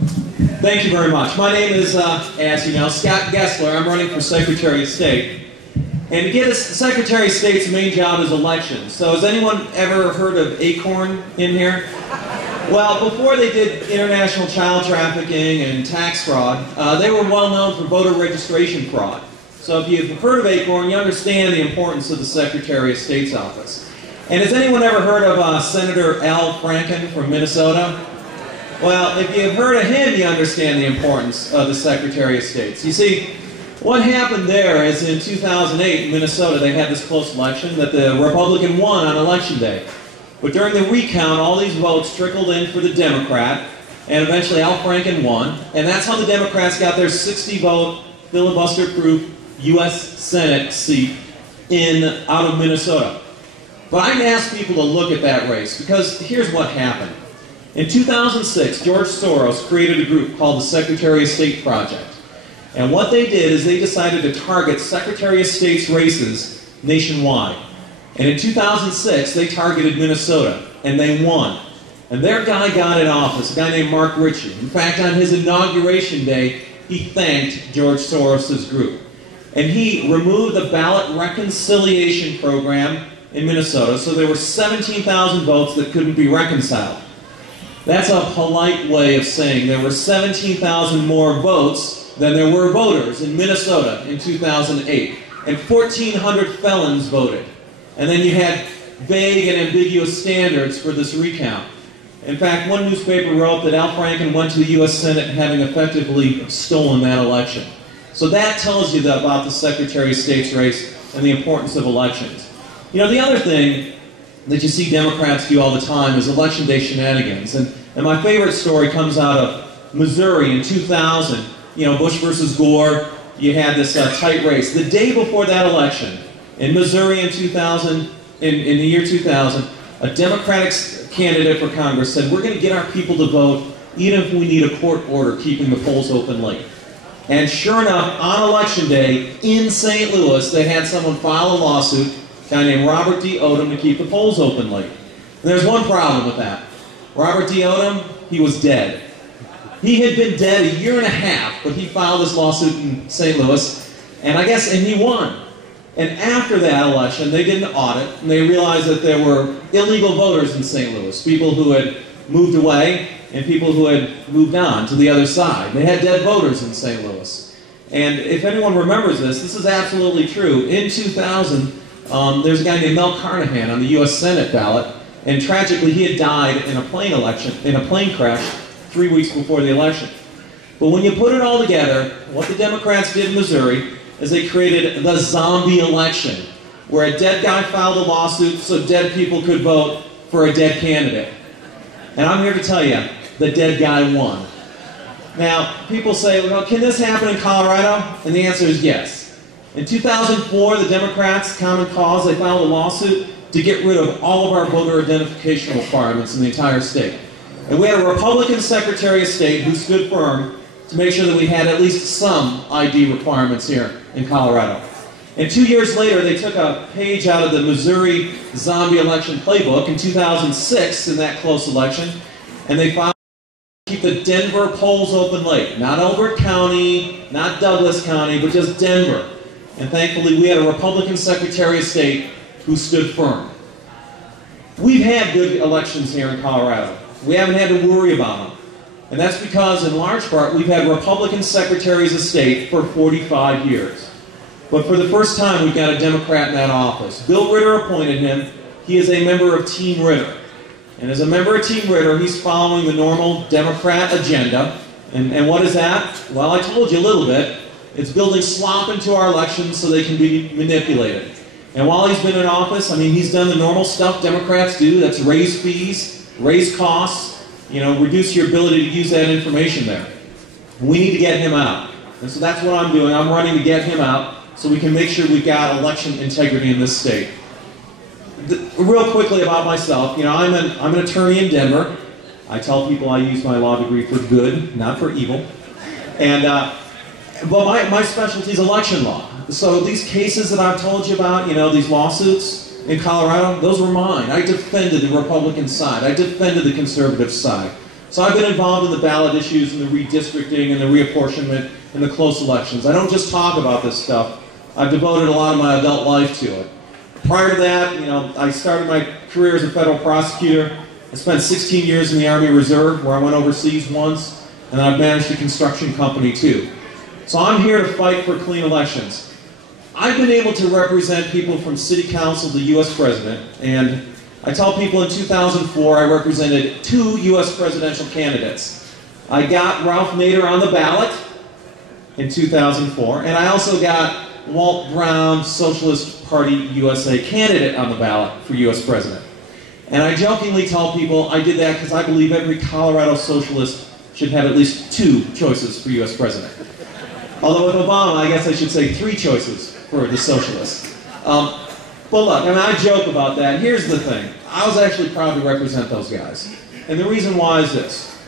Thank you very much. My name is, as you know, Scott Gessler. I'm running for Secretary of State. And to get us, the Secretary of State's main job is elections. So has anyone ever heard of ACORN in here? Well, before they did international child trafficking and tax fraud, they were well known for voter registration fraud. So if you've heard of ACORN, you understand the importance of the Secretary of State's office. And has anyone ever heard of Senator Al Franken from Minnesota? Well, if you've heard of him, you understand the importance of the Secretary of State. You see, what happened there is in 2008 in Minnesota, they had this close election that the Republican won on Election Day. But during the recount, all these votes trickled in for the Democrat, and eventually Al Franken won. And that's how the Democrats got their 60-vote, filibuster-proof U.S. Senate seat out of Minnesota. But I asked people to look at that race, because here's what happened. In 2006, George Soros created a group called the Secretary of State Project. And what they did is they decided to target Secretary of State's races nationwide. And in 2006, they targeted Minnesota, and they won. And their guy got in office, a guy named Mark Ritchie. In fact, on his inauguration day, he thanked George Soros' group. And he removed the ballot reconciliation program in Minnesota, so there were 17,000 votes that couldn't be reconciled. That's a polite way of saying there were 17,000 more votes than there were voters in Minnesota in 2008. And 1,400 felons voted. And then you had vague and ambiguous standards for this recount. In fact, one newspaper wrote that Al Franken went to the U.S. Senate having effectively stolen that election. So that tells you about the Secretary of State's race and the importance of elections. You know, the other thing that you see Democrats do all the time is election day shenanigans. And my favorite story comes out of Missouri in 2000. You know, Bush versus Gore, you had this tight race. The day before that election, in Missouri in 2000, in the year 2000, a Democratic candidate for Congress said, we're going to get our people to vote even if we need a court order keeping the polls open late. And sure enough, on election day in St. Louis, they had someone file a lawsuit, a guy named Robert D. Odom, to keep the polls open late. And there's one problem with that. Robert D. Odom, he was dead. He had been dead a year and a half, but he filed this lawsuit in St. Louis, and he won. And after that election, they did an audit, and they realized that there were illegal voters in St. Louis, people who had moved away and people who had moved on to the other side. They had dead voters in St. Louis. And if anyone remembers this, this is absolutely true. In 2000, there's a guy named Mel Carnahan on the U.S. Senate ballot, and tragically he had died in a plane crash 3 weeks before the election. But when you put it all together, what the Democrats did in Missouri is they created the zombie election, where a dead guy filed a lawsuit so dead people could vote for a dead candidate. And I'm here to tell you, the dead guy won. Now, people say, well, can this happen in Colorado? And the answer is yes. In 2004, the Democrats, Common Cause, they filed a lawsuit to get rid of all of our voter identification requirements in the entire state. And we had a Republican Secretary of State who stood firm to make sure that we had at least some ID requirements here in Colorado. And 2 years later, they took a page out of the Missouri zombie election playbook in 2006 in that close election, and they filed to keep the Denver polls open late. Not Elbert County, not Douglas County, but just Denver. And thankfully, we had a Republican Secretary of State who stood firm. We've had good elections here in Colorado. We haven't had to worry about them. And that's because, in large part, we've had Republican Secretaries of State for 45 years. But for the first time, we've got a Democrat in that office. Bill Ritter appointed him. He is a member of Team Ritter. And as a member of Team Ritter, he's following the normal Democrat agenda. And what is that? Well, I told you a little bit. It's building slop into our elections so they can be manipulated. And while he's been in office, I mean, he's done the normal stuff Democrats do. That's raise fees, raise costs, reduce your ability to use that information there. We need to get him out. And so that's what I'm doing. I'm running to get him out so we can make sure we've got election integrity in this state. Real quickly about myself, I'm an attorney in Denver. I tell people I use my law degree for good, not for evil. And but my specialty is election law. So these cases that I've told you about, these lawsuits in Colorado, those were mine. I defended the Republican side. I defended the conservative side. So I've been involved in the ballot issues and the redistricting and the reapportionment and the close elections. I don't just talk about this stuff. I've devoted a lot of my adult life to it. Prior to that, I started my career as a federal prosecutor. I spent 16 years in the Army Reserve, where I went overseas once, and I've managed a construction company too. So I'm here to fight for clean elections. I've been able to represent people from city council to U.S. president, and I tell people in 2004 I represented 2 U.S. presidential candidates. I got Ralph Nader on the ballot in 2004, and I also got Walt Brown, Socialist Party USA candidate on the ballot for U.S. president. And I jokingly tell people I did that because I believe every Colorado socialist should have at least 2 choices for U.S. president. Although with Obama, I guess I should say 3 choices for the socialists. But look, I joke about that. Here's the thing. I was actually proud to represent those guys. And the reason why is this.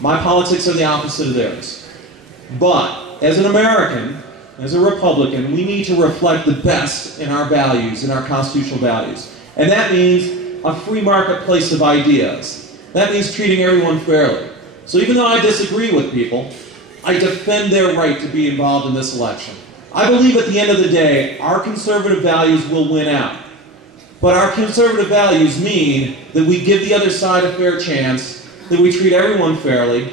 My politics are the opposite of theirs. But as an American, as a Republican, we need to reflect the best in our values, in our constitutional values. And that means a free marketplace of ideas. That means treating everyone fairly. So even though I disagree with people, I defend their right to be involved in this election. I believe at the end of the day, our conservative values will win out. But our conservative values mean that we give the other side a fair chance, that we treat everyone fairly,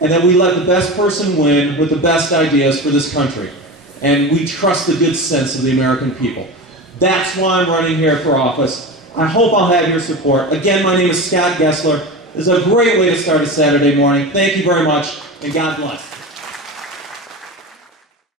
and that we let the best person win with the best ideas for this country. And we trust the good sense of the American people. That's why I'm running here for office. I hope I'll have your support. Again, my name is Scott Gessler. This is a great way to start a Saturday morning. Thank you very much, and God bless.